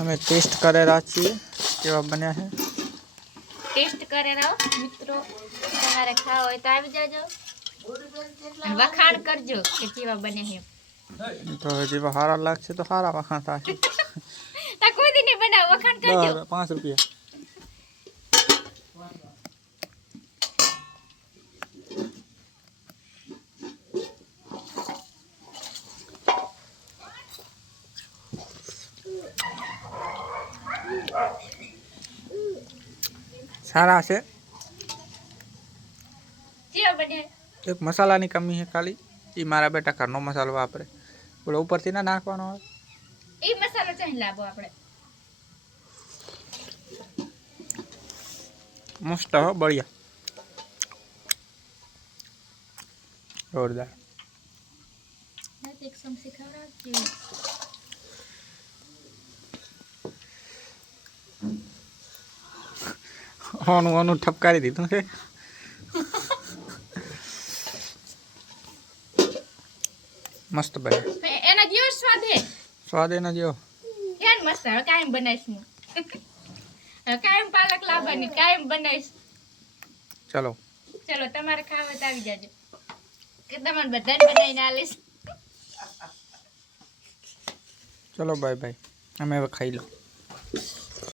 અમે ટેસ્ટ કરેલા છીએ કેવા બન્યા છે। ટેસ્ટ કરેલા મિત્રો, તમારે ખાવા હોય તો આવી જાજો અને વખાણ કરજો કે કેવા બને છે। તો જેવા સારા લાગશે તો સારા વખાણ થશે। તા કોઈ દી નહીં બનાવ, વખાણ કરજો। 5 રૂપિયા સારા છે। કેવા બને? એક મસાલાની કમી છે ખાલી, એ મારા બેટા ઘરનો મસાલો વાપરે, બોલો ઉપરથી ના નાખવાનો હોય। એ મસાલો ચાહી લાવો આપણે। મસ્ત હો, બઢિયા, જોરદાર। એક ચમચી ખવડાવજો। ઓનું ઠપકારી દીધું છે। મસ્ત બને, એના જેવો સ્વાદ હે, સ્વાદ એના જેવો કેમ મસ્ત। હવે કાયમ બનાવીશ હું, હવે કાયમ પાલક લાવવાની, કાયમ બનાવીશ। ચલો ચલો તમારે ખાવા તો આવી જાજો, કે તમારે બધાને બનાવીને આલીશ। ચલો બાય બાય, અમે હવે ખાઈ લો।